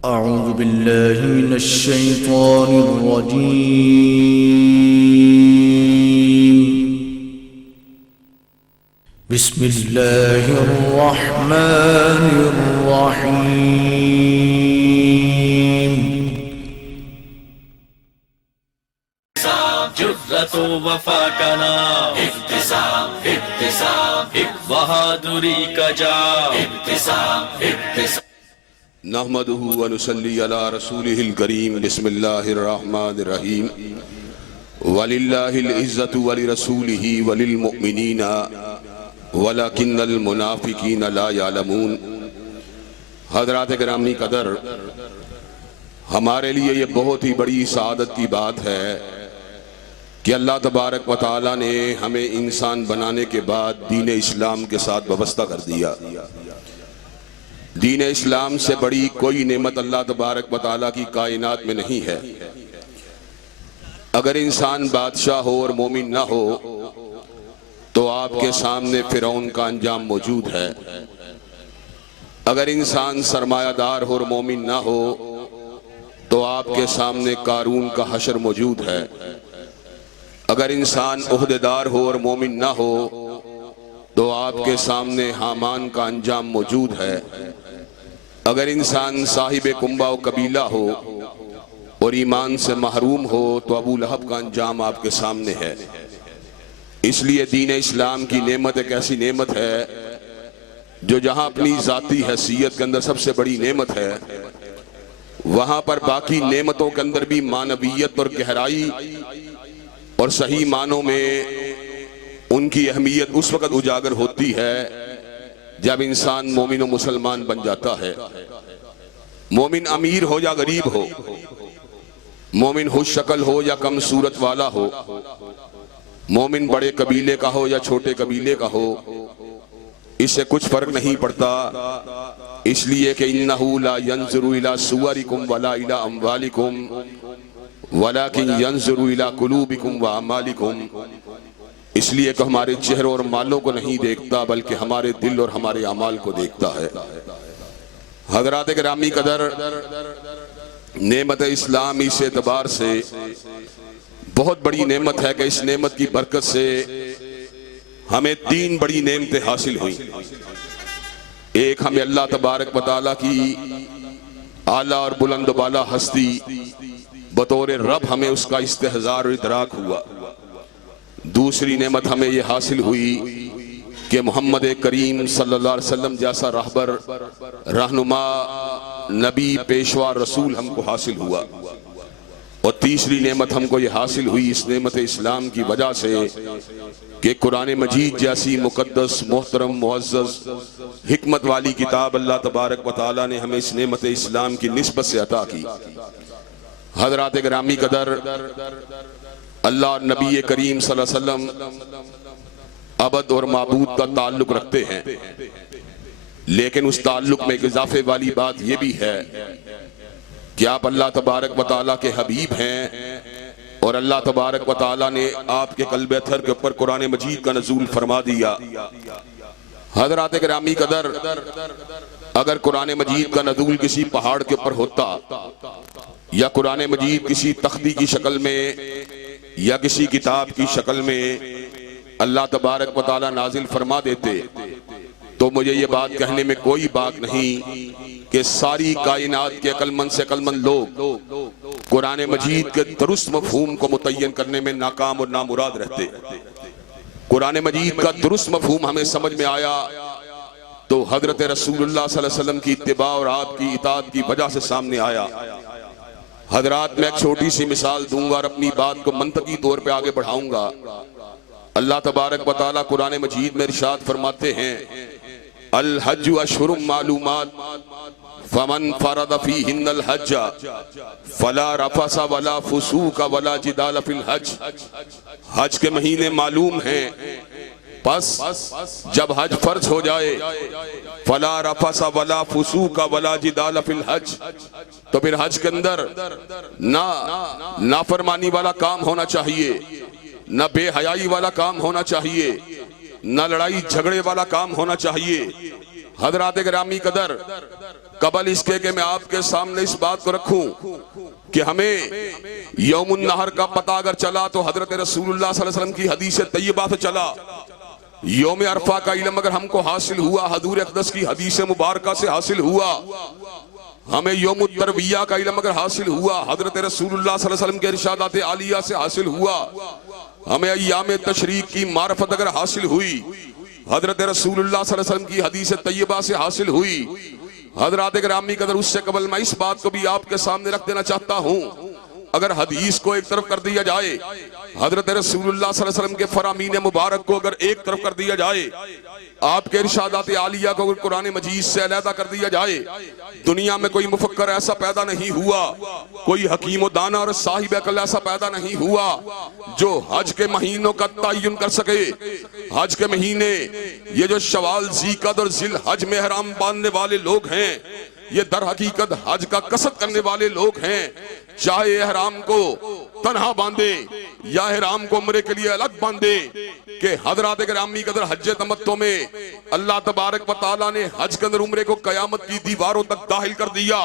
अऊज़ु बिल्लाहि मिनश्शैतानिर्रजीम। बिस्मिल्लाहिर्रहमानिर्रहीम। जुर्रतो वफा का नाम इब्तिसाम इब्तिसाम बहादुरी का जाम इब्तिसाम इब्तिसाम। नहमदुहु व नुसल्ली अला रसूलिहिल करीम। बिस्मिल्लाहिर्रहमानिर्रहीम। वलिल्लाहिल इज्जतु वलिरसूलिहि वलिलमुमिनीना वलाकिन्नल मुनाफिकीन ला यालमून। हज़रात गिरामी कदर, हमारे लिए ये बहुत ही बड़ी सआदत की बात है कि अल्लाह तबारक व तआला ने हमें इंसान बनाने के बाद दीन इस्लाम के साथ वाबस्ता कर दिया। दीन इस्लाम से बड़ी कोई नेमत अल्लाह तबारक व तआला की कायनात में नहीं है। अगर इंसान बादशाह हो और मोमिन ना हो तो आपके सामने फिरौन का अंजाम मौजूद है। अगर इंसान सरमायादार हो और मोमिन ना हो तो आपके सामने कारून का हशर मौजूद है। अगर इंसान ओहदेदार हो और मोमिन ना हो तो आपके सामने हामान का अंजाम मौजूद है। अगर इंसान साहिब कुंबा व कबीला हो और ईमान से महरूम हो तो अबू लहब का अंजाम आपके सामने है। इसलिए दीन इस्लाम की नेमत एक ऐसी नेमत है जो जहां अपनी जाती हैसियत के अंदर सबसे बड़ी नेमत है, वहां पर बाकी नेमतों के अंदर भी मानवीयत और गहराई और सही मानों में उनकी अहमियत उस वक्त उजागर होती है जब इंसान मोमिन और मुसलमान बन जाता है। मोमिन अमीर हो या गरीब हो, मोमिन खुश शक्ल हो या कम सूरत वाला हो, मोमिन बड़े कबीले का हो या छोटे कबीले का हो, इससे कुछ फर्क नहीं पड़ता। इसलिए कि इन्नहु ला यंजुरु इला सुवरिकुम वला इला अम्वालिकुम वलाकिन यंजुरु इला कुलूबिकुम व अमालिकुम। इसलिए कि हमारे चेहरों और मालों को नहीं देखता बल्कि हमारे दिल और हमारे अमाल को देखता है। हज़रात गिरामी कदर, नेमत इस्लाम इस एतबार से बहुत बड़ी नेमत है कि इस नेमत की बरकत से हमें तीन बड़ी नेमतें हासिल हुई। एक, हमें अल्लाह तबारक व तआला की आला और बुलंद बाला हस्ती बतौर रब हमें उसका इस्तेहज़ार और इदराक हुआ। दूसरी नेमत हमें यह हासिल हुई कि मोहम्मद करीम सल्लल्लाहु अलैहि वसल्लम जैसा रहबर, रहनुमा, नबी, पेशवा, रसूल हमको हासिल हुआ। और तीसरी नेमत हमको ये हासिल हुई इस नेमत इस्लाम की वजह से कि कुरान मजीद जैसी मुकद्दस, मोहतरम, मुअज़्ज़ज़, हिकमत वाली किताब अल्लाह तबारक व तआला ने हमें इस नेमत इस्लाम की निस्बत से अता की। हज़रात गिरामी कदर, अल्लाह और नबी करीम सल्लल्लाहु अलैहि वसल्लम अबद और माबूद का ताल्लुक रखते हैं, लेकिन उस ताल्लुक में एक इजाफे वाली बात यह भी है कि आप अल्लाह तबारक व तआला के हबीब हैं और अल्लाह तबारक व तआला ने आपके कल्बे अतहर के ऊपर कुरान मजीद का नज़ूल फरमा दिया। हज़रात गिरामी कदर, अगर कुरान मजीद का नज़ूल किसी पहाड़ के ऊपर होता या कुरान मजीद किसी तख्ती की शक्ल में या किसी किताब की शक्ल में अल्लाह तबारक व तआला नाजिल फरमा देते तो मुझे ये बात कहने में कोई बात नहीं कि सारी कायनात के अक्लमंद से अक्लमंद लोग कुरान मजीद के दुरुस्त मफहूम को मुतय्यन करने में नाकाम और नामुराद रहते। कुरान मजीद का दुरुस्त मफहूम हमें समझ में आया तो हजरत रसूलुल्लाह सल्लल्लाहु अलैहि वसल्लम की इत्तिबा और आपकी इताअत की वजह से सामने आया। हजरात, मैं एक छोटी सी मिसाल दूंगा और अपनी बात को मंतकी तौर पे आगे बढ़ाऊंगा। अल्लाह तबारक व तआला कुरान मजीद में इरशाद फरमाते हैं, अल हज्जु अशहुरुम मालूमात फमन फरद फीहिन्नल हज्ज फला रफसा वला फुसूका वला जिदाल फिल हज। हज के महीने मालूम हैं, बस जब हज फर्ज हो जाए फला रफसा वला फुसूका वला जिदाल फिल हज, तो फिर हज के अंदर ना नाफरमानी वाला काम होना चाहिए, न बेहयाई वाला काम होना चाहिए, न लड़ाई झगड़े वाला काम होना चाहिए। हज़रात गिरामी कदर, कबल इसके कि मैं आपके सामने इस बात को रखूं कि हमें यौमुन नहर का पता अगर चला तो हजरत रसूलुल्लाह सल्लल्लाहु अलैहि वसल्लम की हदीस तैयबा से चला। यौम अरफा का इल्म अगर हमको हासिल हुआ हजूर अक़दस की हदीस मुबारका से हासिल हुआ। हमें यौम तरविया का इल्म अगर हासिल हुआ हजरत रसूलुल्लाह सल्लल्लाहु अलैहि वसल्लम के इरशादात आलिया से हासिल हुआ। हमें अय्याम तशरीक की मारफत अगर हासिल हुई हजरत रसूलुल्लाह सल्लल्लाहु अलैहि वसल्लम की हदीस तैयबा से हासिल हुई। हजरात गिरामी कदर, उससे कबल मैं इस बात को भी आपके सामने रख देना चाहता हूं, अगर हदीस को एक तरफ कर दिया जाए, हजरत रसूलुल्लाह सल्लल्लाहु अलैहि वसल्लम के फरामीन मुबारक को अगर एक तरफ कर दिया जाए, आपके इरशादात आलिया को अगर कुरान मजीद से अलहदा कर दिया जाए, दुनिया में कोई मुफक्कर ऐसा पैदा नहीं हुआ, कोई हकीम दाना और साहिब अकल ऐसा पैदा नहीं हुआ जो हज के महीनों का तयन कर सके। हज के महीने, ये जो शवाल, ज़ीक़द और ज़िल हज में एहराम बांधने वाले लोग हैं, ये दर हकीकत हज का कसद करने वाले लोग हैं। चाहे एहराम को तन्हा बांधे या एहराम को उम्रे के लिए अलग बांधे, कि हजरात गिरामी कदर हज तमत्तो में अल्लाह तबारक व तआला ने हज के अंदर उम्रे को कयामत की दीवारों तक दाखिल कर दिया।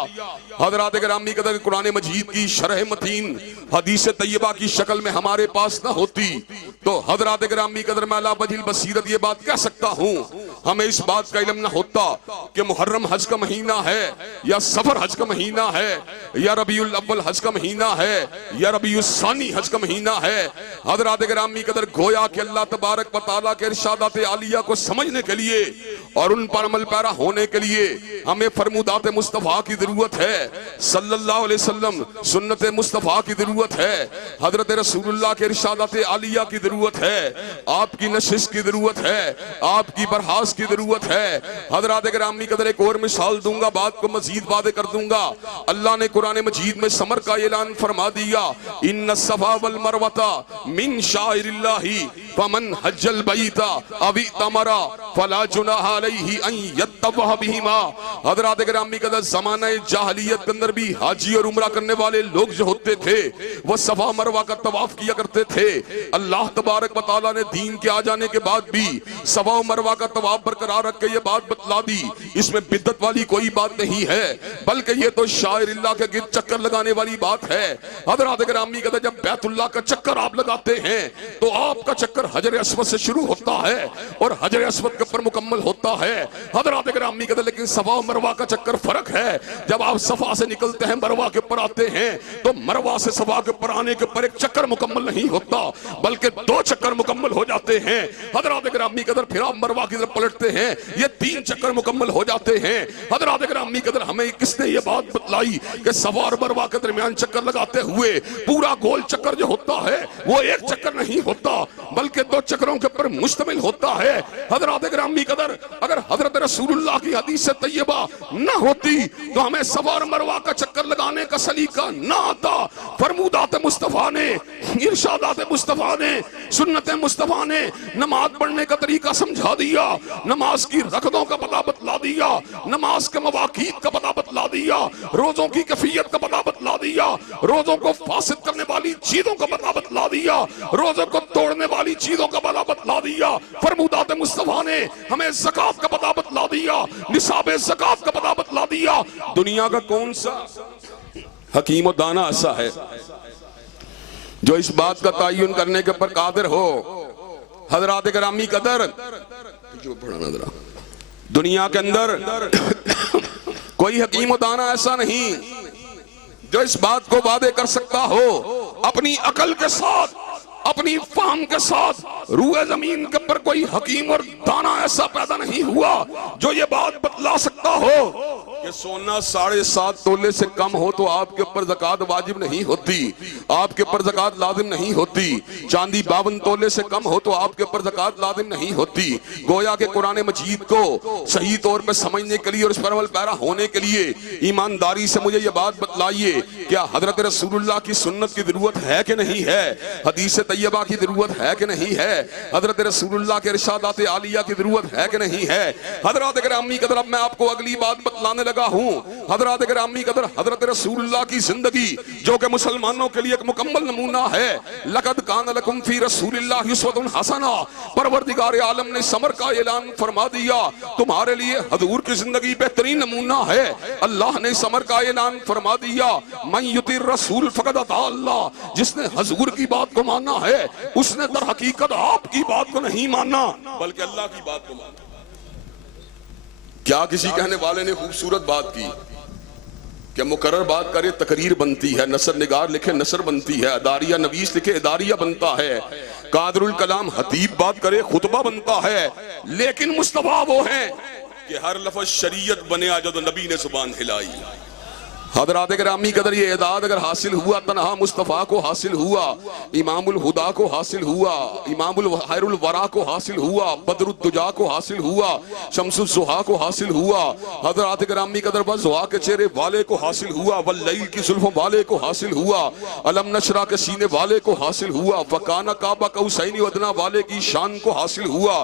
हजरात गिरामी कदर कुरान मजीद की शरह मतीन हदीस तैयबा की शक्ल में हमारे पास न होती तो हजरात गिरामी कदर मैं अला वजील बसीरत ये बात कह सकता हूँ, हमें इस बात का इल्म न होता कि मुहर्रम हज का महीना है या सफर हज का महीना है या रबीउल अव्वल हज का महीना है या रबीउल सानी हज का महीना है। हजरात गिरामी कदर, गोया कि अल्लाह तबारक व तआला के इरशादात आलिया को समझने के लिए और उन पर अमल पैरा होने के लिए हमें फरमुदात मुस्तफा की जरूरत है, सल्लल्लाहु अलैहि वसल्लम सुन्नत मुस्तफा की जरूरत है, हजरत रसूलुल्लाह के इरशादात आलिया की जरूरत है, आपकी नशिश की जरूरत है, आपकी बरहास की जरूरत है। हजरात गिरामी कदर, एक और मिसाल दूंगा, बात को मजीद वादे कर दूंगा। अल्लाह ने कुरान मजीद में समर का ऐलान फरमा दिया, इन्न सफा वल मरवता मिन शाइरिल्लाही फमन हज्जल बैता अव तमरा फला जुनाह अलैहि अन यतवह बिहिमा। हजरात गिरामी कदर, ज़माने जाहिलियत के अंदर भी हाजी और उम्रा करने वाले लोग जो होते थे वो सफा मरवा का तवाफ किया करते थे। अल्लाह तबारक व तआला ने दीन के आ जाने के बाद भी सफा मरवा का तवाफ बरकरार रख के ये बात बतला दी, इसमें बिद्दत वाली कोई बात नहीं है, बल्कि ये तो शाइरिल्लाह के गिर्द चक्कर लगाने वाली बात है। हजरात गिरामी कहते, जब बैतुल्लाह का चक्कर आप लगाते हैं तो आपका चक्कर हजर अस्वद से शुरू होता है और हजर अस्वद के ऊपर मुकम्मल होता है। हजरात गिरामी कहते, लेकिन सफा और मरवा का चक्कर फर्क है। जब आप सफा से निकलते हैं मरवा के ऊपर आते हैं तो मरवा से सफा के ऊपर आने के ऊपर एक चक्कर मुकम्मल नहीं होता बल्कि दो चक्कर मुकम्मल हो जाते हैं। हजरात गिरामी कहते, फिर आप मरवा की तरफ पलटते हैं, ये तीन चक्कर मुकम्मल हो जाते हैं। हजरात गिरामी कहते, हमें किसने ये बात बतलाई कि सफा और मरवा के दरमियान चक्कर लगाते हुए पूरा गोल चक्कर जो होता है वो एक चक्कर नहीं होता बल्कि दो चक्करों के ऊपर मुश्तमिल होता है। हजरात गिरामी कदर, अगर हजरत रसूलुल्लाह की हदीस तैयबा न होती तो हमें सफा और मरवा का चक्कर लगाने का सलीका न आता। फरमुदात मुस्तफा ने, इरशादात मुस्तफा ने, सुन्नत मुस्तफा ने नमाज पढ़ने का तरीका समझा दिया, नमाज की रकदों का पता बतला दिया, नमाज के मवाक़ीत का पता बतला दिया, रोजों की कैफियत का पता बतला दिया, रोजों को फासिद करने वाली चीजों का पता बतला दिया, रोजों को तोड़ने वाली चीजों का पता बतला दिया। फरमुदात मुस्तफा ने हमें ज़कात का पता बतला दिया, निसाब ज़कात का पता बतला दिया। दुनिया का कौन सा हकीम और दाना ऐसा है जो इस बात का तयन करने के ऊपर कादिर हो? हजरात गिरामी कदर, दुनिया के अंदर कोई हकीम और दाना ऐसा नहीं जो इस बात को वादे कर सकता हो अपनी अकल के साथ, अपनी फाहम के साथ। रूए जमीन के ऊपर कोई हकीम और दाना ऐसा पैदा नहीं हुआ जो ये बात बतला सकता हो कि सोना 7.5 तोले से कम हो तो आपके ऊपर ज़कात वाजिब नहीं होती, आपके ऊपर ज़कात लाजिम नहीं होती। चांदी 52 तोले से कम हो तो आपके ऊपर ज़कात लाजिम नहीं होती। गोया के कुरान मजीद को सही तौर पर समझने के लिए और इस पर अमल पैरा होने के लिए ईमानदारी से मुझे ये बात बतलाइए, क्या हजरत रसूलुल्लाह की सुन्नत की जरूरत है कि नहीं है? हदीस तैयबा की जरूरत है कि नहीं है? हजरत रसूलुल्लाह के इरशादात आलिया की जरूरत है कि नहीं है? हजरत गिरामी कदर, अब मैं आपको अगली बात बतलाने लगा लगा हूँ। हजरत गिरामी कदर हजरत रसूलुल्लाह की जिंदगी जो कि मुसलमानों के लिए एक मुकम्मल नमूना है। लक़द कान लकुम फी रसूलिल्लाहि उस्वतुन हसना। परवरदिगार आलम ने समर का ऐलान फरमा दिया, तुम्हारे लिए हजूर की जिंदगी बेहतरीन नमूना है। अल्लाह ने समर का ऐलान फरमा दिया, मन युतिर रसूल फक़द अता अल्लाह। जिसने हजूर की बात को माना है उसने दर हकीकत आपकी बात को नहीं माना बल्कि अल्लाह की बात को माना। क्या किसी कहने वाले ने खूबसूरत बात की कि मुकर्रर बात करे तकरीर बनती है, नसर निगार लिखे नसर बनती है, अदारिया नवीस लिखे अदारिया बनता है, कादरुल कलाम हतीब बात करे खुतबा बनता है। लेकिन मुस्तफा वो है कि हर लफ्ज शरीयत बने आ जो नबी ने जुबान हिलाई। हजरात गिरामी कदर ये एदाद अगर हासिल हुआ तनहा मुस्तफ़ा को हासिल हुआ, इमामुल हुदा को हासिल हुआ, इमामुल खैरुल वरा को हासिल हुआ, बदरुद्दुजा को हासिल हुआ, शम्सुल ज़ुहा को हासिल हुआ, हजरात गिरामी कदर बज़ुहा के चेहरे वाले को हासिल हुआ, वल्लैल की जुल्फ़ों वाले को हासिल हुआ, अलम नशरा के सीने वाले को हासिल हुआ, फ़काना काबा कौसैनी वदना वाले की शान को हासिल हुआ।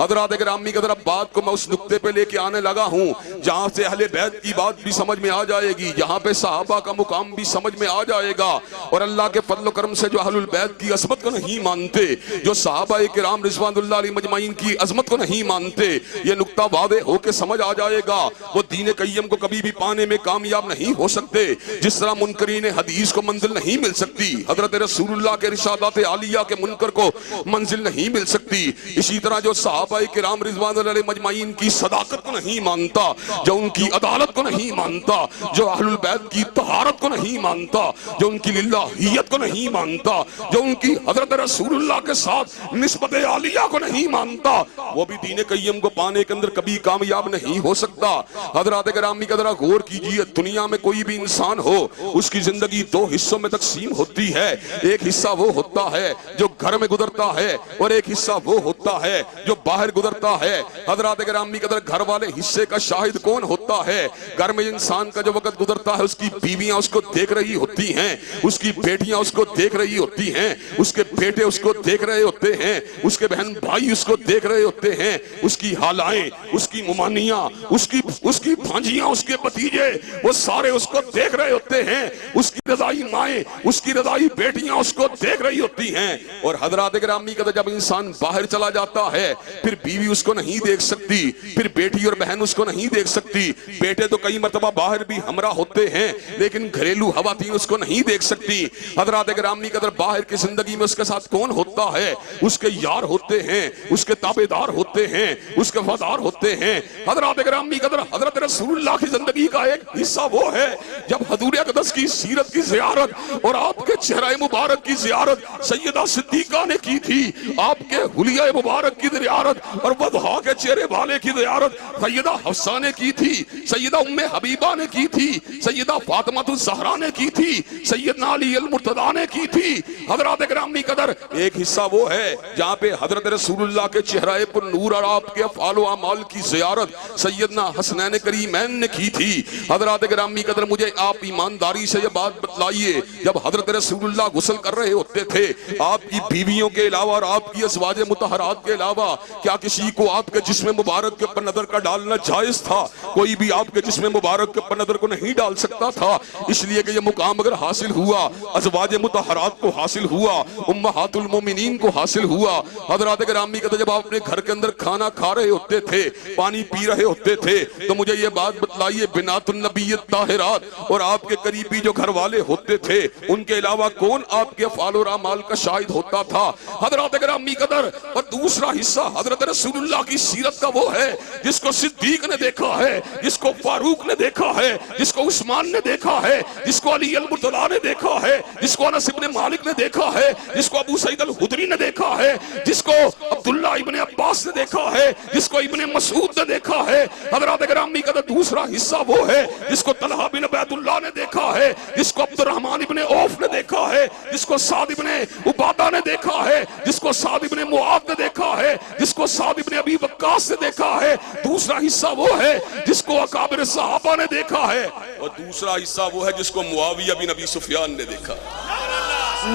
हजरात गिरामी कदर अब बात को मैं उस नुक्ते पे लेके आने लगा हूँ जहाँ से अहले बैत की बात भी समझ में आ जाएगी, जहाँ पे सहाबा का मुकाम भी समझ में आ जाएगा। और अल्लाह के फजल करम से जो अहलुल बैत की अज़मत को नहीं मानते, जो सहाबा किराम रिज़वानुल्लाह अलैहिम मजमईन की अज़मत को नहीं मानते, ये नुक्ता वादे होके समझ आ जाएगा। वो दीन कय्यम को कभी भी पाने में कामयाब नहीं हो सकते, जिस तरह मुनकरीन हदीस को मंजिल नहीं मिल सकती, हजरत रसूलुल्लाह के इरशादात आलिया के मुनकर को मंजिल नहीं मिल सकती। इसी तरह जो सहाबा किराम रिज़वानुल्लाह अलैहिम मजमईन की सदाकत को नहीं मानता, जो उनकी अदालत को नहीं मानता, जो अहलुल बैत की तहारत को नहीं मानता, जो उनकी लिल्लाहियत को नहीं मानता, जो उनकी हजरत रसूलुल्लाह के साथ निस्बत आलिया को नहीं मानता, वो भी दीन कय्यम को पाने के अंदर कभी कामयाब नहीं हो सकता। हजरत गिरामी का जरा गौर कीजिए, दुनिया में कोई भी इंसान हो उसकी जिंदगी दो हिस्सों में तकसीम होती है। एक हिस्सा वो होता है जो घर में गुजरता है और एक हिस्सा वो होता है जो बाहर गुजरता है। हजरत गिरामी का घर वाले हिस्से का शाहिद कौन होता है? घर में इंसान का जो वक्त गुजरता है उसकी बीवियां उसको देख रही होती हैं, उसकी बेटियां उसको देख रही होती हैं, उसके बेटे उसको देख रहे होते हैं, उसके बहन भाई उसको देख रहे होते हैं, उसकी हालाएं, उसकी मुमानियां, उसकी भांजियां, उसके भतीजे वो सारे उसको देख रहे होते हैं, उसकी रज़ाई माएं, उसकी रज़ाई बेटियां उसको देख रही होती हैं। और हजरात गिरामी का जब इंसान बाहर चला जाता है फिर बीवी उसको नहीं देख सकती, फिर बेटी और बहन उसको नहीं देख सकती, बेटे तो कई मरतबा बाहर भी हमरा होते हैं लेकिन घरेलू खवातीन उसको नहीं देख सकती। हजरात गिरामी कदर बाहर की जिंदगी में उसके साथ कौन होता है? उसके यार होते हैं, उसके ताबेदार होते हैं, उसके वफादार होते हैं। हजरात गिरामी कदर हजरत रसूलुल्लाह की जिंदगी का एक हिस्सा वो है जब हजूर अक़दस की सीरत की ज़ियारत और आपके चेहरा मुबारक की ज़ियारत सैयदा सिद्दीक़ा ने की थी, आपके हुलिया मुबारक की ज़ियारत और वदहा के चेहरे वाले की ज़ियारत सैयदा हफ्सा ने की थी, सैयदा उम्मे हबीबा ने की थी, सैयदा फातिमा ज़हरा ने की थी, सैयदना अली अल मुर्तज़ा ने की थी। हजरत गिरामी कदर एक हिस्सा वो है जहाँ पे हजरत रसूलुल्लाह के चेहरे पर नूर और आपके अफ़आल व अमाल की ज़ियारत सैयदना हसनैन करीमैन ने की थी। हजरत गिरामी कदर मुझे आप ईमानदारी से ये बात बतलाइए, जब हजरत रसूलुल्लाह गुस्ल कर रहे होते थे आपकी बीवियों के अलावा और आपकी अज़वाज मुतहरात के अलावा क्या किसी को आपके जिस्म मुबारक के ऊपर नजर का डालना जायज था? कोई भी आपके जिस्म मुबारक के ऊपर नजर को नहीं डाल सकता था, इसलिए कि ये मुकाम अगर हासिल हुआ, अज़वाज मुतहरात को हासिल हुआ, उम्महातुल मोमिनीन को हासिल हुआ। हजरत गिरामी का जब आप अपने घर के अंदर खाना खा रहे होते थे, पानी पी रहे होते थे, तो मुझे ये बात बतलाइए बिनातुन नबिय्यत ताहिरात और आपके करीबी जो घर वाले होते थे उनके अलावा कौन आपके अफ़आल और अमाल का शाहिद होता था? हजरत गिरामी कदर। और दूसरा हिस्सा हजरत रसूलुल्लाह की सीरत का वो है जिसको सिद्दीक ने देखा है, जिसको फारूक ने देखा है, जिसको उस्मान ने देखा है, जिसको अली अल मुर्तज़ा ने देखा है, जिसको अनस इब्ने मालिक ने देखा है, जिसको अबू सईद अल खुदरी ने देखा है, जिसको अब्दुल्लाह इब्ने अब्बास ने देखा है, जिसको इब्ने मसूद ने देखा है। हजरत गिरामी का दूसरा हिस्सा वो है जिसको तलहा बिन उबैदुल्लाह ने देखा है, जिसको अब्दुर्रहमान इब्ने औफ ने देखा है, जिसको साद इब्ने उबादा ने देखा है, जिसको साद इब्ने मुआद ने देखा है, जिसको साद इब्ने अबी वक्कास ने देखा है। दूसरा हिस्सा वो है जिसको अकाबिर सहाबा ने देखा है और दूसरा हिस्सा वो है जिसको मुआविया बिन अबी सुफियान ने देखा।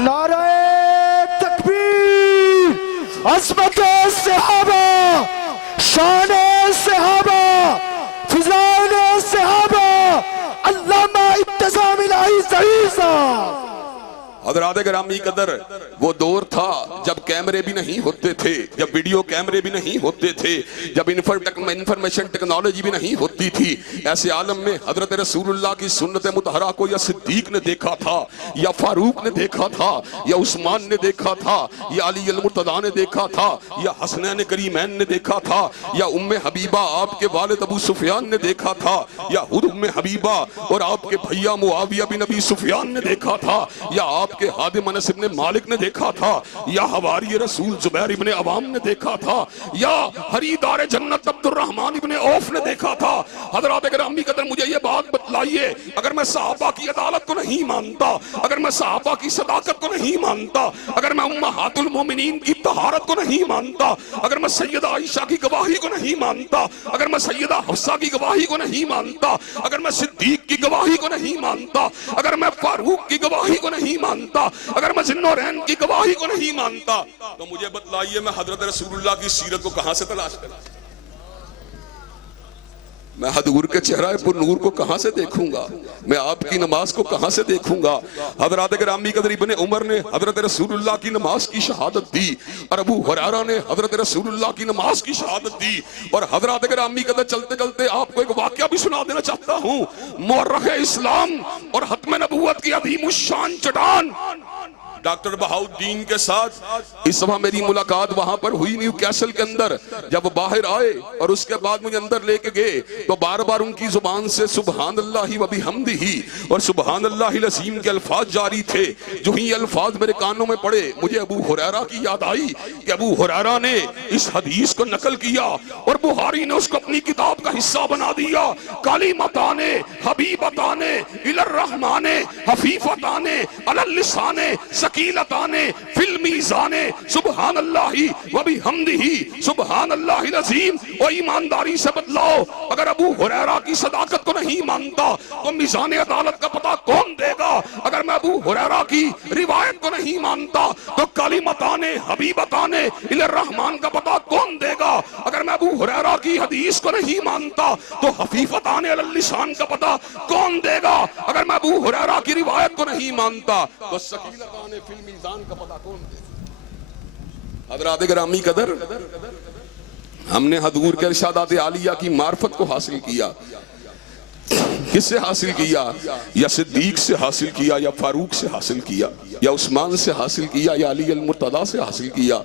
नारे तकबीर, अज़मते सहाबा, शाने सहाबा, फिज़ाने सहाबा, इब्तिसाम इलाही ज़हीर साहब। हज़रात गिरामी कदर, वो दौर था जब कैमरे भी नहीं होते थे, जब वीडियो कैमरे भी नहीं होते थे, जब इंफॉर्मेशन टेक्नोलॉजी भी नहीं होती थी। ऐसे आलम में हजरत रसूलुल्लाह की सुन्नत मुतहरा को या सिद्दीक ने देखा था, या फारूक ने देखा था, या उस्मान ने देखा था, या अली अल मुर्तज़ा ने देखा था, या हसनैन करीमैन ने देखा था, या उम्मे हबीबा आपके वालिद अबू सुफियान ने देखा था, या खुद उम्मे हबीबा और आपके भैया मुआविया बिन अबी सुफियान ने देखा था, या आप के हादिम अनस इब्ने मालिक ने देखा था, या हवारी रसूल जुबैर इब्ने अवाम ने देखा था, या खरीदार जन्नत अब्दुर्रहमान इब्ने औफ ने देखा था। हज़रात गिरामी कदर, मुझे ये बात बतलाइए, अगर मैं सहाबा की अदालत को नहीं मानता, अगर मैं सहाबा की सदाकत को नहीं मानता, अगर मैं उम्महातुल मोमिनीन की तहारत को नहीं मानता, अगर मैं सैयदा आयशा की गवाही को नहीं मानता, अगर मैं सैयदा हफ्सा की गवाही को नहीं मानता, अगर मैं सिद्दीक की गवाही को नहीं मानता, अगर मैं फारूक की गवाही को नहीं मानता, अगर मैं ज़िन्नूरैन की गवाही को नहीं मानता, तो मुझे बतलाइए मैं हजरत रसूलुल्लाह की सीरत को कहां से तलाश करूं? मैं हजूर के चेहरा पर नूर को कहां से देखूंगा? मैं आपकी नमाज को कहां से देखूंगा? हज़रात गिरामी कदर, इब्ने उमर ने हजरत रसूलुल्लाह की नमाज की शहादत दी, और अबू हुरैरा ने हजरत रसूलुल्लाह की नमाज की शहादत दी। और हज़रात गिरामी कदर, चलते चलते आपको एक वाकया भी सुना देना चाहता हूं। मुअर्रिख़ इस्लाम और खत्म नबूवत की अज़ीमुश्शान चट्टान डॉक्टर बहाउद्दीन के साथ इस समय मेरी मुलाकात वहां पर हुई न्यू कैसल के अंदर। जब बाहर आए और उसके बाद मुझे अंदर लेके गए, तो बार बार उनकी जुबान से सुबहान अल्लाह व बिहम्दिही और सुबहान अल्लाहिल अज़ीम के अल्फाज जारी थे। जो ही अल्फाज मेरे कानों में पड़े, मुझे अबू हुरैरा की याद आई कि अबू हुरैरा ने इस हदीस को नकल किया और बुखारी ने उसको अपनी किताब का हिस्सा बना दिया। कालिमताने हबीबताने इलर रहमाने हफीफताने अलल लिसाने सकीलताने फिल मीज़ाने सुबहान अल्लाही व बिहम्दिही सुबहान अल्लाहिल अज़ीम। और ईमानदारी से बतलाओ, अगर अबू हुरैरा की सदाकत को नहीं मानता तो मीज़ान अदालत का पता कौन देगा? अगर मैं अबू हुरैरा की रिवायत को नहीं मानता तो कालिमताने हबीबताने इलर रहमान का पता कौन देगा? अगर मैं अबू हुरैरा की हदीस को नहीं मानता तो हफीफताने अलल लिसान का पता कौन देगा? अगर मैं अबू हुरैरा की रिवायत को नहीं मानता तो सकीलताने फिल मीज़ान का पता कौन देगा? हज़रात गिरामी कदर, हमने हजूर के इरशादात आलिया की मार्फत को हासिल किया। किससे हासिल किया? या सिद्दीक से हासिल किया, या फारूक से हासिल किया, या उस्मान से हासिल किया, या अली अल मुर्तज़ा से हासिल किया,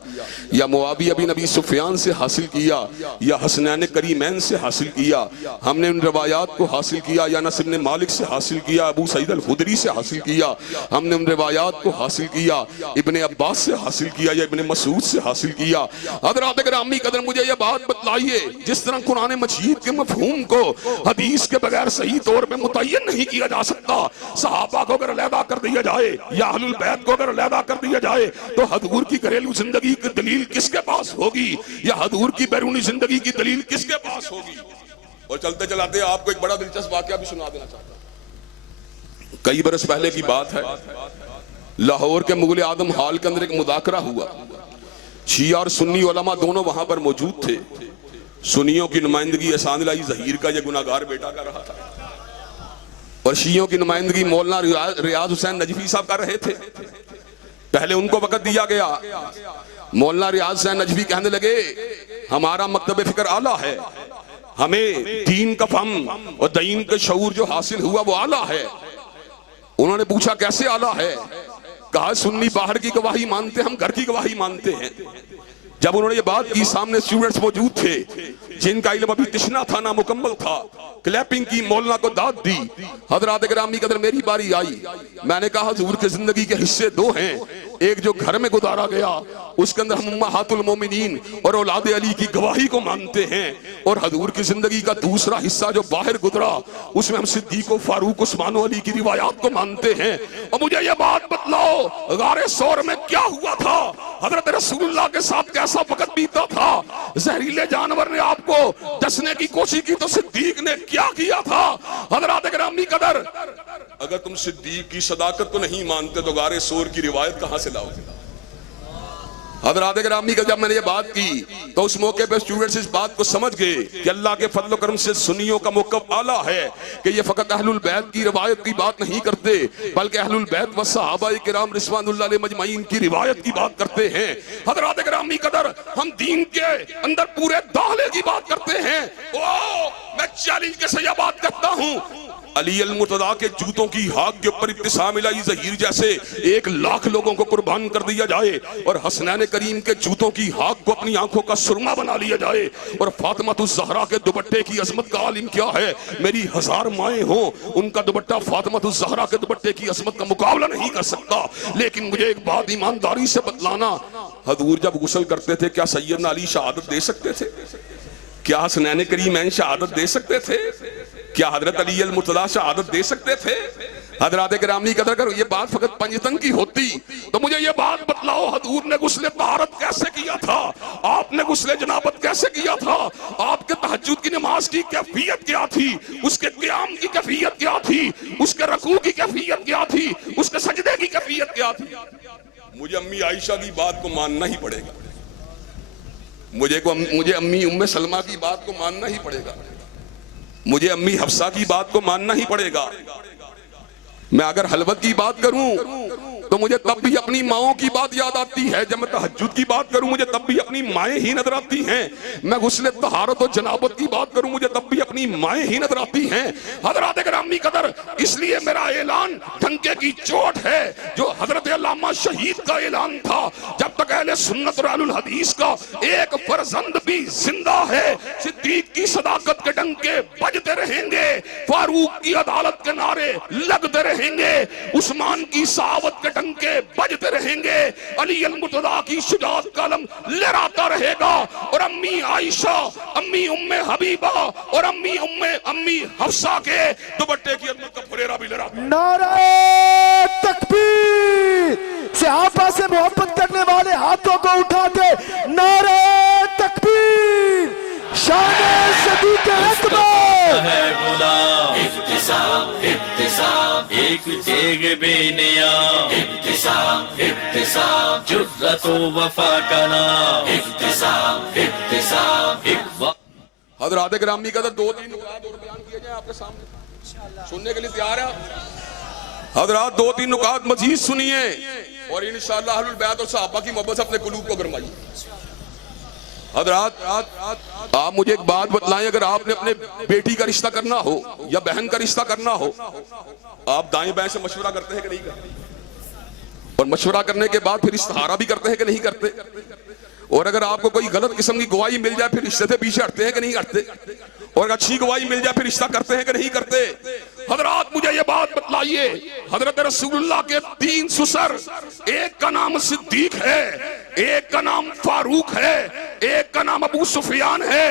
या मुआविया बिन अबी सुफियान से हासिल किया, या हसनैन करीमैन से हासिल किया। हमने उन रवायात को हासिल किया, या अनस इब्ने मालिक से हासिल किया, अबू सईद अल खुदरी से हासिल किया। हमने उन रवायात को हासिल किया, इब्ने अब्बास से हासिल किया, या इब्ने मसूद से हासिल किया। हज़रात गिरामी कदर, मुझे यह बात बतलाइए, जिस तरह कुरान मजीद के मफहूम को हदीस के बगैर सही तौर पे मुतय्यन नहीं किया जा सकता। सहाबा को अगर अलहदा कर दिया जाए या अहलुल बैत को अगर अलहदा कर दिया जाए तो हजूर की घरेलू जिंदगी की दलील किसके पास होगी, या हजूर की बैरूनी जिंदगी की दलील किसके पास होगी? और चलते चलाते आपको एक बड़ा दिलचस्प वाकया भी सुना देना चाहता हूं। कई बरस पहले की बात है, लाहौर के मुगल आदम हॉल के अंदर एक मुदाकरा हुआ। शिया और सुन्नी उलमा दोनों वहां पर मौजूद थे। सुन्नियों की नुमाइंदगी एहसान इलाही ज़हीर का यह गुनाहगार बेटा कर रहा था, और शियों की नुमाइंदगी मौलाना रियाज हुसैन नजफी साहब कर रहे थे। पहले उनको वक़्त दिया गया। मौलाना रियाज हुसैन नजफी कहने लगे, हमारा मकतब फिक्र आला है, हमें दीन का फहम और दीन का शऊर जो हासिल हुआ वो आला है। उन्होंने पूछा कैसे आला है? कहा सुन्नी बाहर की गवाही मानते, हम घर की गवाही मानते हैं। जब उन्होंने ये बात की, सामने स्टूडेंट्स मौजूद थे जिनका इल्म अभी तिश्ना था, ना मुकम्मल था। क्लैपिंग की, मौलाना को दाद दी। हज़रात गिरामी कदर, मेरी बारी आई। मैंने कहा हुजूर के जिंदगी के हिस्से दो हैं, एक जो घर में गुजारा गया उसके अंदर हम उम्महातुल मोमिनीन और औलाद अली की गवाही को मानते हैं, और हजूर की जिंदगी का दूसरा हिस्सा जो बाहर गुजरा उसमें हम सिद्दीक, फारूक, उस्मान अली की रिवायात को मानते हैं। और मुझे यह बात बतलाओ, गारे सौर में क्या हुआ था? हजरत रसूलुल्लाह के साथ कैसा वक्त बीता था? जहरीले जानवर ने आपको डसने की कोशिश की तो सिद्दीक ने क्या किया था? हजरत गिरामी कदर, अगर तुम सिद्दीक की सदाकत को नहीं मानते तो गारे सौर की रिवायत कहां से लाओगे? हज़रात गिरामी का जब मैंने ये बात की तो उस मौके पे स्टूडेंट्स इस बात को समझ गए कि अल्लाह के फजल करम से सुन्नियों का मौक़िफ़ आला है कि ये फ़कत अहलुल बैत की रिवायत की बात नहीं करते, बल्कि अहलुल बैत व सहाबाए किराम रिज़वानुल्लाह अलैहिम मजमईन की रिवायत की बात करते हैं। हज़रात गिरामी कदर, हम दीन के अंदर पूरे दाखले की बात करते हैं। ओ मैं चैलेंज के से यह बात करता हूँ, अली अल मुर्तज़ा के जूतों की हाक के ऊपर इब्तिसाम इलाही ज़हीर जैसे 1 लाख लोगों को कुर्बान कर दिया जाए और हसनैन करीम के जूतों की हाक को अपनी आंखों का सुरमा बना लिया जाए और फातिमातुज़ ज़हरा के दुपट्टे की अजमत का आलिम क्या है, मेरी 1000 माएँ हों, उनका दुपट्टा फातिमातुज़ ज़हरा के दुपट्टे की अजमत का मुकाबला नहीं कर सकता। लेकिन मुझे एक बात ईमानदारी से बतलाना, हजूर जब गुस्ल करते थे क्या सैयदना अली शहादत दे सकते थे? क्या हसनैन करीमैन शहादत दे सकते थे? क्या हजरत अली अल मुर्तज़ा शहादत दे सकते थे? हजरात गिरामी कदर करो, ये बात फकत पंजतन की होती तो मुझे ये बात बतलाओ, हजूर ने गुस्ले तहारत कैसे किया था? आपने गुस्ले जनाबत कैसे किया था? आपके तहज्जुद की नमाज की कैफियत क्या थी? उसके क़याम की कैफियत क्या थी? उसके रकू की कैफियत क्या थी? उसके सजदे की कैफियत क्या थी? मुझे अम्मी आयशा की बात को मानना ही पड़ेगा, मुझे अम्मी उम्मे सलमा की बात को मानना ही पड़ेगा, मुझे अम्मी हफ्सा की बात को मानना ही पड़ेगा। मैं अगर हलवत की बात करूं तो मुझे तब भी अपनी माओं की बात याद आती है, जब मैं तहज्जुद की बात करूं मुझे तब भी अपनी माएँ ही नजर आती हैं, मैं गुस्ले तहारत और जनाबत की बात करूं मुझे तब भी अपनी माएँ ही नजर आती हैं। हजरात गिरामी कदर, इसलिए मेरा ऐलान डंके की चोट है जो हजरत अल्लामा शहीद का ऐलान था, जब तक अहले सुन्नत और अहलुल हदीस का एक फर्जंद भी जिंदा है, सिद्दीक की सदाकत के डंके बजते रहेंगे, फारूक की अदालत के नारे लगते रहेंगे, उस्मान की सहावत के डंके बजते रहेंगे, अली अल मुर्तज़ा की शुजाअत का अलम लहराता रहेगा और अम्मी आयशा, अम्मी उम्मे हबीबा और अम्मी हफ्सा के दुपट्टे की अजमत का फुरेरा भी लहराता। नारे तकबीर, सहाबा से मोहब्बत करने वाले हाथों को उठा के नारे तकबीर, शान सिद्दीक़ अकबर है गुलाम, इब्तिसाम इब्तिसाम एक तेग बेनियाम, इब्तिसाम इब्तिसाम जुर्रतो वफा का नाम, इब्तिसाम इब्तिसाम हज़रात गिरामी का 2-3 नुकात और बयान किए जाए आपके सामने, सुनने के लिए तैयार है? हज़रात 2-3 नुकात मजीद सुनिए और इंशाअल्लाह अहलुल बैत और सहाबा की मोहब्बत से अपने कुलूब को गरमाइए। हज़रात आप मुझे एक बात बतलाएं, अगर आपने अपने बेटी का रिश्ता करना हो या बहन का रिश्ता करना हो, आप दाएं बाएं से मशवरा करते हैं कि नहीं करते? और मशवरा करने के बाद फिर इस्तिखारा भी करते हैं कि नहीं करते? और अगर आपको कोई गलत किस्म की गवाही मिल जाए फिर रिश्ते से पीछे हटते हैं कि नहीं हटते? और अगर अच्छी गवाही मिल जाए फिर रिश्ता करते हैं कि नहीं करते? हजरात मुझे ये बात बतलाइए, हजरत रसूलुल्लाह के 3 ससुर, एक का नाम सिद्दीक है, एक का नाम फारूक है, एक का नाम अबू सुफियान है।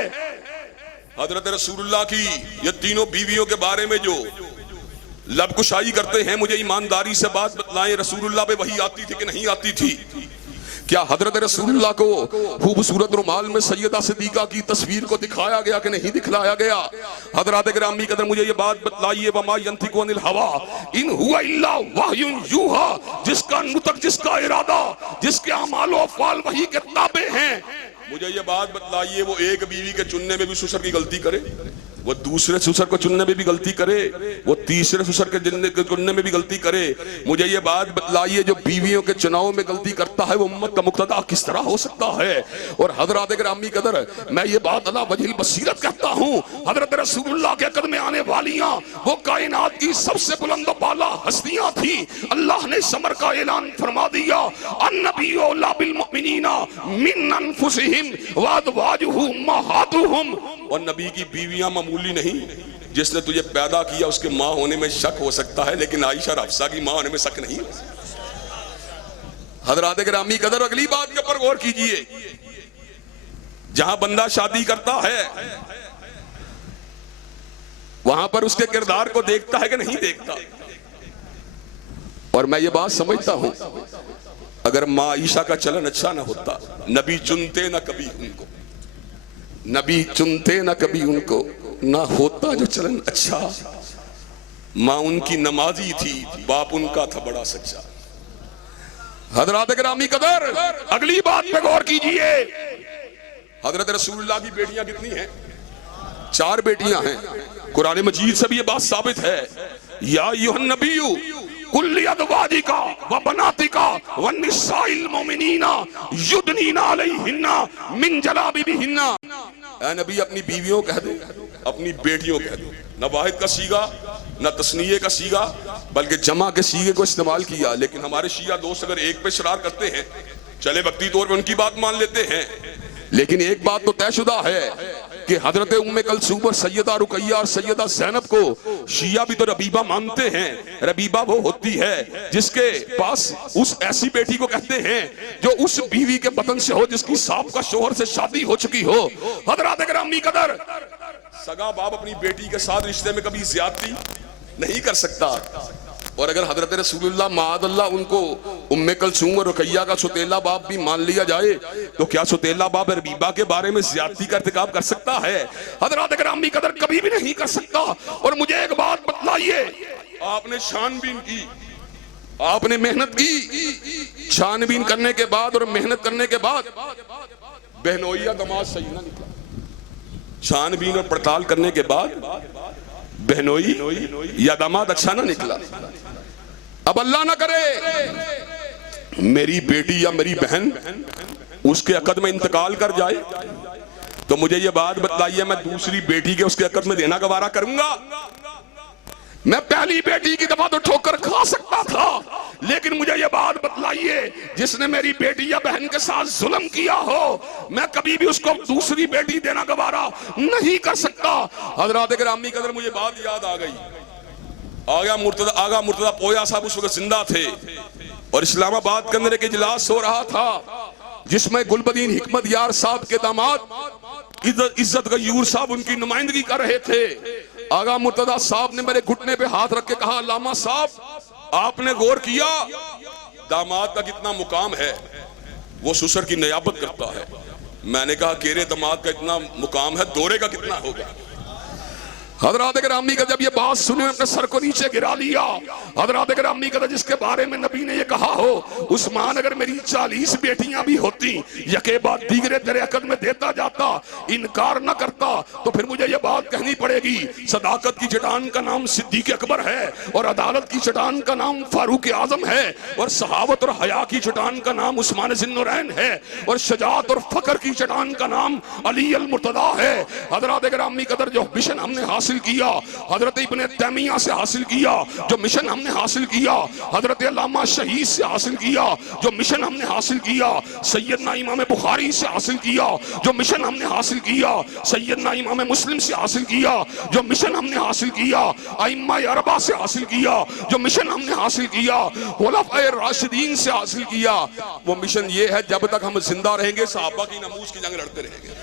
हजरत रसूलुल्लाह की ये तीनों बीवियों के बारे में जो लबकुशाई करते हैं, मुझे ईमानदारी से बात बतलाएं, रसूलुल्लाह पे वही आती थी कि नहीं आती थी? क्या हजरत रसूलुल्लाह को खूबसूरत रुमाल में सैयदा सिद्दीका की तस्वीर को दिखाया गया कि नहीं दिखलाया गया? हजरात गिरामी कदर मुझे ये बात बतलाइए, वमा यंतिकु अनिल हवा इन हुवा इल्ला वहयुन यूहा, जिसका नुतक, जिसका इरादा, जिसके अमाल और अफ़आल वही के ताबे हैं। मुझे ये बात बतलाइए, वो एक बीवी के चुनने में भी ससुर की गलती करे, वो दूसरे ससुर को चुनने में भी गलती करे, वो तीसरे ससुर के चुनने में भी गलती करे। मुझे ये बात बतलाइए, जो बीवियों के चुनाव में गलती करता है वो उम्मत का मुक्तदा किस तरह हो सकता है? और हजरत गिरामी कदर, मैं ये बात अला वजहिल बसीरत कहता हूँ, हजरत रसूलुल्लाह के कदम में आने वालियाँ वो कायनात की सबसे बुलंद बाला हस्तियाँ थी। अल्लाह ने समर का ऐलान फरमा दिया, अन्नबिय्यु औला बिल मुमिनीना मिन अनफुसिहिम व अज़वाजुहु उम्महातुहुम, और नबी की बीवियां मामूली नहीं, जिसने तुझे पैदा किया उसके माँ होने में शक हो सकता है, लेकिन आयशा और हफ्सा की माँ होने में शक नहीं। हज़रात गिरामी कदर, अगली बात के ऊपर गौर कीजिए, जहां बंदा शादी करता है वहां पर उसके किरदार को देखता है कि नहीं देखता? और मैं ये बात समझता हूं, अगर माँ आयशा का चलन अच्छा ना होता, नबी चुनते ना कभी उनको, नबी चुनते ना कभी उनको, ना होता जो चलन अच्छा। माँ उनकी नमाजी थी, बाप उनका था बड़ा सच्चा। हजरात गिरामी कदर, अगली बात पे गौर कीजिए। हजरत रसूलुल्लाह की बेटियां कितनी हैं? 4 बेटियां हैं। कुरान मजीद से भी ये बात साबित है। या अय्युहन नबिय्यु कुल्ली अज़वाजिका व बनातिका व निसाइल मुमिनीना युदनीना अलैहिन्ना मिन जलाबिबिहिन्ना। ऐ नबी, अपनी बीवियों कह दो, अपनी बेटियों कह दो। न वाहिद का सीगा न तस्नीये का सीगा, बल्कि जमा के सीगे को इस्तेमाल किया। लेकिन हमारे शिया दोस्त अगर एक पे शरार करते हैं, चले वक्ती तौर पे उनकी बात मान लेते हैं, लेकिन एक बात तो तयशुदा है कि हजरत उम्मे कलसूम और सैयदा रुकैया और सैयदा ज़ैनब को शिया भी तो रबीबा मानते हैं। रबीबा वो होती है जिसके पास उस ऐसी बेटी को कहते हैं जो उस बीवी के बतन से हो, जिसकी साबिक़ा शोहर से शादी हो चुकी हो। हज़रात गिरामी कदर, सगा बाप अपनी बेटी के साथ रिश्ते में कभी ज्यादती नहीं कर सकता। और अगर हजरत रसूलुल्लाह माअल्लाह उनको उम्मे कलसूम और रुकैया का सौतेला बाप भी मान लिया जाए, तो क्या सौतेला बाप रबीबा के बारे में ज्यादती का इर्तिकाब कर सकता है? हजरत गिरामी कदर, कभी भी नहीं कर सकता। और मुझे एक बात बतलाइए, आपने छानबीन की, आपने मेहनत की, छानबीन करने के बाद और मेहनत करने के बाद बहनोइया दमाद सही ना निकला। छानबीन और पड़ताल करने के बाद बहनोई या दामाद अच्छा ना निकला। अब अल्लाह ना करे मेरी बेटी या मेरी बहन उसके अकद में इंतकाल कर जाए, तो मुझे ये बात बताइए, मैं दूसरी बेटी के उसके अकद में देना गवारा करूंगा? मैं पहली बेटी की दफा तो ठोकर खा सकता था, लेकिन मुझे ये बात बतलाइए, जिसने मेरी बेटी या बहन के साथ जुल्म किया हो, मैं कभी भी उसको दूसरी बेटी देना गवारा नहीं कर सकता। हजरात गिरामी कदर, मुझे बात याद आ गई। आगा मुर्तजा पोया साहब उस वक्त जिंदा थे और इस्लामाबाद के अंदर एक इजलास हो रहा था जिसमें गुलबदीन हिकमत यार साहब के दामाद इज्जत गयूर साहब उनकी नुमाइंदगी कर रहे थे। आगा मुर्तजा साहब ने मेरे घुटने पे हाथ रख के कहा, अल्लामा साहब, आपने गौर किया दामाद का कितना मुकाम है, वो ससुर की नियाबत करता है। मैंने कहा केरे दामाद का इतना मुकाम है, दौरे का कितना होगा? हजरात गिरामी का जब ये बात सुने अपने सर को नीचे गिरा लिया। हजरात गिरामी का जिसके बारे में नबी ने ये कहा हो, उस्मान अगर मेरी 40 बेटियां भी होती यके बाद दीगरे तेरे अकद में देता जाता, इनकार न करता, तो फिर मुझे ये बात कहनी पड़ेगी, सदाकत की चट्टान का नाम सिद्दीक अकबर है और अदालत की चट्टान का नाम फारूक आजम है और सहावत और हया की चट्टान का नाम उस्मान ज़िन्नुरैन है और शजाअत और फकर की चट्टान का नाम अली अल मुर्तदा है। हजरात गिरामी कदर, जो मिशन हमने हासिल किया हजरत इब्ने तैमिया से हासिल किया, जो मिशन हमने हासिल किया हजरत अल्लामा शहीद से हासिल किया, जो मिशन हमने हासिल किया सैयदना इमाम बुखारी से हासिल किया, जो मिशन हमने हासिल किया सैयदना इमाम मुस्लिम से हासिल किया, जो मिशन हमने हासिल किया अइम्मा अरबा से हासिल किया, जो मिशन हमने हासिल किया खुलफाए राशिदीन से हासिल किया, वो मिशन ये है, जब तक हम जिंदा रहेंगे सहाबा की नमूज की जंग लड़ते रहेंगे।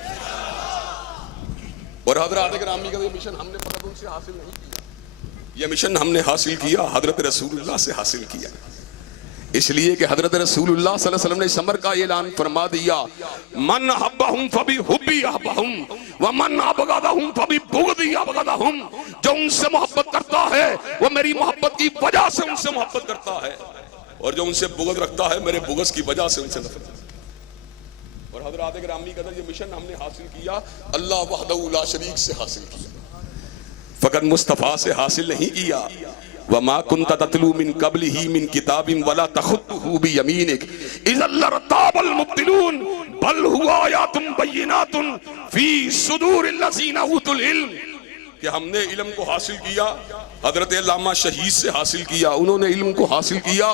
और हजरत गिरामी का ये मिशन हमने फकत उनसे हासिल नहीं किया, ये मिशन हमने हासिल किया हजरत रसूलुल्लाह से हासिल किया। इसलिए कि हजरत रसूलुल्लाह सल्लल्लाहु अलैहि वसल्लम ने समर का ऐलान फरमा दिया, मन अहब्बहुम फबी हुब्बी अहब्बहुम व मन अबगदहुम फबी बुग़दी अबगदहुम। जो उनसे मोहब्बत करता है वो मेरी मोहब्बत की वजह से उनसे मोहब्बत करता है, और जो उनसे बुग़्ज़ रखता है मेरे बुग़्ज़ की वजह से उनसे नफरत। और हजरत गिरामी का ये मिशन हमने हासिल किया अल्लाह वहदहू ला शरीक से हासिल किया, फकत मुस्तफा से हासिल नहीं किया। वमा कुन्त ततलू मिन क़ब्लिही मिन किताबिन वला तखुत्तुहु बियमीनिक इज़ल लरताबल मुब्तिलून बल हुवा आयातुम बय्यिनातुन फी सुदूरिल लज़ीना उतुल इल्म। कि हमने इल्म को हासिल किया, हजरत अल्लामा शहीद से हासिल किया, उन्होंने इल्म को हासिल किया।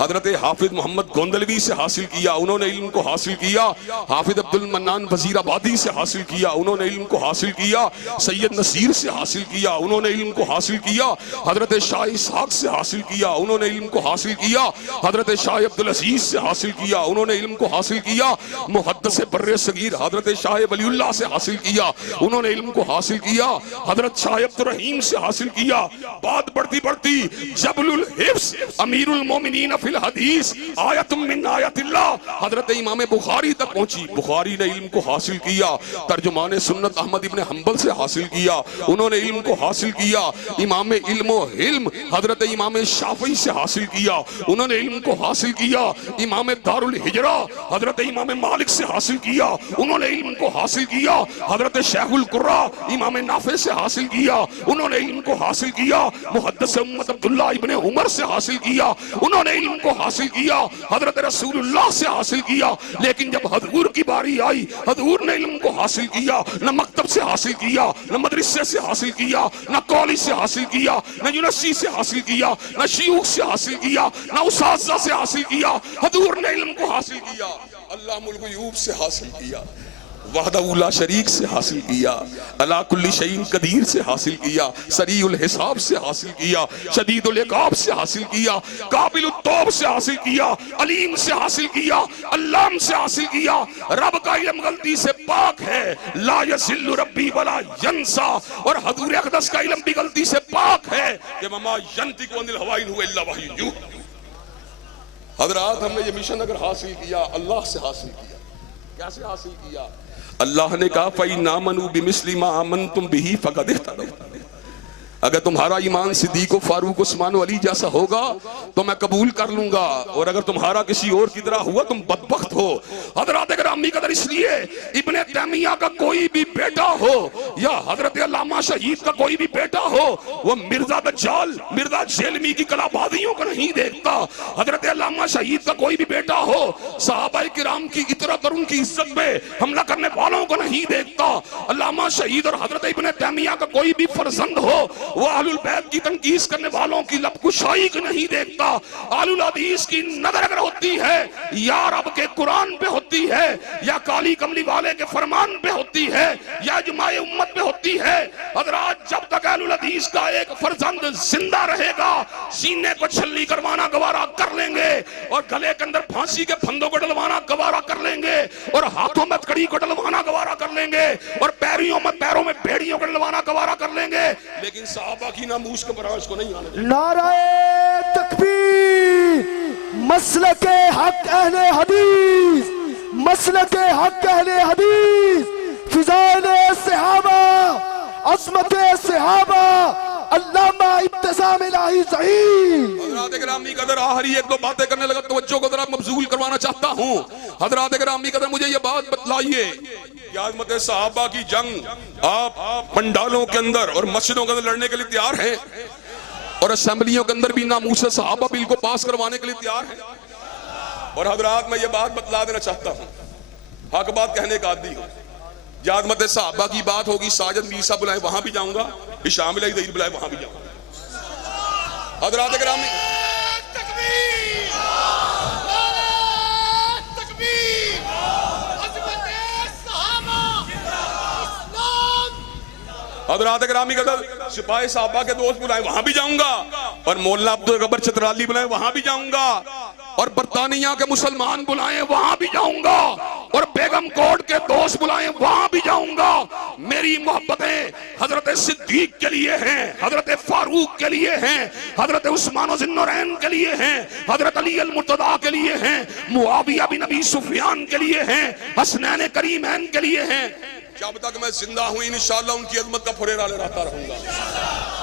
हजरत हाफिज मोहम्मद गोंदलवी से हासिल किया, उन्होंने इल्म को हासिल किया। हाफिज अब्दुल मन्नान वजीराबादी से हासिल किया, उन्होंने इल्म को हासिल किया। सैयद नसीर से हासिल किया, उन्होंने इल्म को हासिल किया। हजरत शाह इसहाक से हासिल किया, उन्होंने इल्म को हासिल किया। हजरत शाह अब्दुल अजीज से हासिल किया, उन्होंने इल्म को हासिल किया। मुहद्दिस बर्रे सगीर हजरत शाह वलीउल्लाह से हासिल किया, उन्होंने इल्म को हासिल किया। हजरत शाह अब्दुल रहीम से हासिल किया, बात बढ़ती बढ़ती जबलुल हिफ्स अमीरुल मोमिनीन फिल हदीस आयतुम मिन आयतिल्लाह हजरत इमाम बुखारी तक पहुंची। बुखारी ने इल्म को हासिल किया, तर्जुमान सुन्नत अहमद इब्ने हंबल से हासिल किया, उन्होंने इल्म को हासिल किया। इमाम इल्म व हिल्म हजरत इमाम शाफी से हासिल किया, उन्होंने इल्म को हासिल किया। इमाम दारुल हिजरा हजरत इमाम मालिक से हासिल किया, उन्होंने इल्म को हासिल किया। हजरत शेखुल कुर्रा इमाम नाफे से हासिल किया, उन्होंने इल्म को हासिल किया। मुहद्दिस उम्मत अब्दुल्लाह इब्ने उमर से हासिल किया, उन्होंने इल्म को हासिल किया। हजरत रसूलुल्लाह से हासिल किया। लेकिन जब हजूर की बारी आई, हजूर ने इल्म को हासिल किया, न मकतब से हासिल किया, न मदरसे से हासिल किया, न कॉलेज से हासिल किया, न यूनिवर्सिटी से हासिल किया, न शयूख से हासिल किया, न उसातिज़ा से हासिल किया। हजूर ने इल्म को हासिल किया, अल्लाह मुल्क यूब से हासिल किया, वहदहुल्ला शरीक से हासिल किया, अला कुल्ली शैइन कदीर से हासिल किया, सरीउल हिसाब से हासिल किया, शदीदुल इकाब से हासिल किया, काबिलुत तौब से हासिल किया, अलीम से हासिल किया, अल्लाम से हासिल किया। रब का इल्म गलती से पाक है, ला यज़िल्लु रब्बी वला यंसा, और हजूर अक़दस का इल्म भी गलती से पाक है कि वमा यंतिकु अनिल हवा इन हुवा इल्ला वह्युन यूहा। हजरात, हमने ये मिशन अगर हासिल किया, अल्लाह से हासिल किया। कैसे हासिल किया? अल्लाह ने कहा फ़इन्ना आमनू बिमिस्लि मा आमनतुम बिही फ़क़द इह्तदौ। अगर तुम्हारा ईमान सिद्दीक़ फारूक उस्मान अली जैसा होगा तो मैं कबूल कर लूंगा, और अगर तुम्हारा किसी और की तरह हुआ तुम बदबख्त हो। हज़रत गिरामी कदर इसलिए इब्ने तैमिया का कोई भी बेटा हो या हजरत अल्लामा शहीद का कोई भी बेटा हो, वो मिर्जा दज्जाल, मिर्जा जेलमी की कलाबाजियों को नहीं देखता। हजरत अल्लामा शहीद का कोई भी बेटा हो सहाबा किराम की इतरत और उनकी इज्जत में हमला करने वालों को नहीं देखता। अल्लामा शहीद और हजरत इब्ने तैमिया का कोई भी फर्जंद हो वो अहलुल बैत की तनकीस करने वालों की लबकुशाई को नहीं देखता। अहलुल हदीस की नजर अगर होती है या रब के कुरान पे होती है, या काली कमली वाले के फरमान पे होती है, या इज्माए उम्मत पे होती है। हज़रात, जब तक अहलुल हदीस का एक फर्जंद जिंदा रहेगा सीने को छल्ली करवाना गवारा कर लेंगे, और गले के अंदर फांसी के फंदों को डलवाना गवारा कर लेंगे, और हाथों में कड़ी को डलवाना गवारा कर लेंगे, और पैरों में बेड़ियों को डलवाना गवारा कर लेंगे। लेकिन सहाबा की नामूस के बराबर को नहीं आने। नाराए तकबीर, मसलके हक अहले हदीस, मसलके हक अहले हदीस, फिज़ाइले सहाबा, अज़मते सहाबा, अल्लामा इब्तिसाम इलाही ज़हीर। हज़रात गिरामी कदर आखिरी एक दो बातें करने लगा, तवज्जो को जरा मबजूल करवाना चाहता हूँ। हज़रात गिरामी कदर, मुझे ये बात बतलाइए, याज़मत सहाबा की जंग आप पंडालों के अंदर और मस्जिदों के अंदर लड़ने के लिए तैयार हैं, और असेंबलियों के अंदर भी नामूस सहाबा बिल को पास करवाने के लिए तैयार हैं। और हज़रात, मैं ये बात बतला देना चाहता हूँ, हक बात कहने का आदी हूँ। याज़मत सहाबा की बात होगी, साजिद मीर साहब बुलाए वहां भी जाऊंगा, हिशाम इलाही ज़हीर बुलाए वहां भी जाऊंगा। हज़रात गिरामी, हज़रात गिरामी कदर सिपाही साहबा के दोस्त बुलाए वहां भी जाऊंगा, और मौलाना अब्दुल गब्बर चतराली बुलाए वहां भी जाऊंगा, और बरतानिया के मुसलमान बुलाए वहां भी जाऊंगा, और बेगम कोट के दोस्त बुलाए वहां भी जाऊंगा। मेरी मोहब्बतें हजरत सिद्दीक के लिए हैं, हजरत फारूक के लिए हैं, हजरत उस्मान ज़ुन्नूरैन के लिए हैं, हजरत अली अल मुर्तदा के लिए हैं, मुआविया बिन अबी सुफियान के लिए हैं, हसनैन करीमैन के लिए हैं। जब तक मैं जिंदा हूं इंशाअल्लाह उनकी अज़मत का फुरेरा लहराता रहूंगा।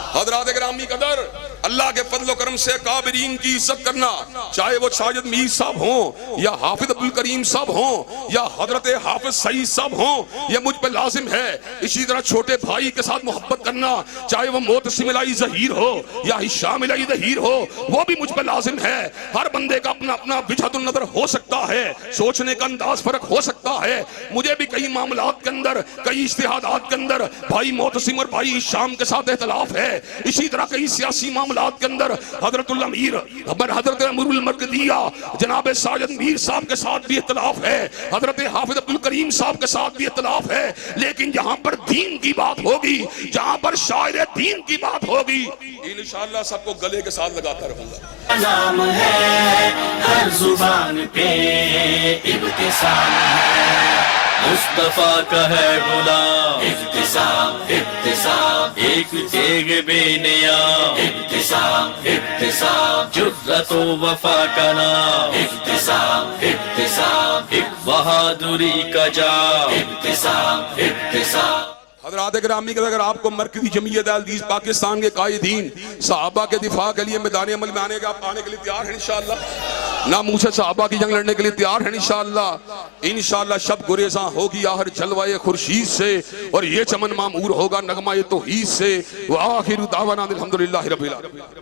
हज़रात गिरामी कदर, अल्लाह के फजल करम से काबिरीन की इज्जत करना, चाहे वो साजिद मीर साहब हों या हाफिज अब्दुल करीम साहब हों या हजरत हाफिज सईद साहब हों, ये मुझ पे लाजिम है। इसी तरह छोटे भाई के साथ मोहब्बत करना, चाहे वो मोतसिम इलाही ज़हीर हो या हिशाम इलाही ज़हीर हो, वो भी मुझ पे लाजिम है। हर बंदे का अपना अपना विजहतुन नज़र हो सकता है, सोचने का अंदाज फर्क हो सकता है। मुझे भी कई मामलात के अंदर, कई इज्तिहादात के अंदर भाई मोतसिम और भाई हिशाम के साथ इख्तिलाफ है। इसी तरह कई सियासी मामलात के अंदर हजरतुल अमीर हजरत अमीरुल मरकजिया जनाब साजिद मीर साहब के साथ भी इख्तिलाफ है, हजरत हाफिज अब्दुल करीम साहब के साथ भी इख्तिलाफ है। लेकिन जहां पर दीन की बात होगी, जहां पर शायर दीन की बात होगी, इंशाअल्लाह सबको गले के साथ लगाता रहूंगा। नाम है हर जुबान पे इब्तिसाम है। मुस्तफा का है गुलाम। इब्तिसाम इब्तिसाम एक तेग बेनियाम। इब्तिसाम इब्तिसाम जुर्रतो वफा का नाम। इब्तिसाम इब्तिसाम एक बहादुरी का जाम। इब्तिसाम इब्तिसाम। हज़रात गिरामी, अगर आपको मरकज़ी जमीयत अहल-हदीस पाकिस्तान के कायदीन सहाबा के दिफा के लिए मैदान अमल में आने के लिए तैयार हैं इंशाअल्लाह, ना मुँह से सहाबा की जंग लड़ने के लिए तैयार हैं इंशाअल्लाह। इंशाअल्लाह शब गुरेज़ा होगी आहर जलवाए खुर्शीद से, और ये चमन मामूर होगा नगमा ये तौहीद से। व आखिरु दावाना अल्हम्दुलिल्लाहि रब्बिल आलमीन।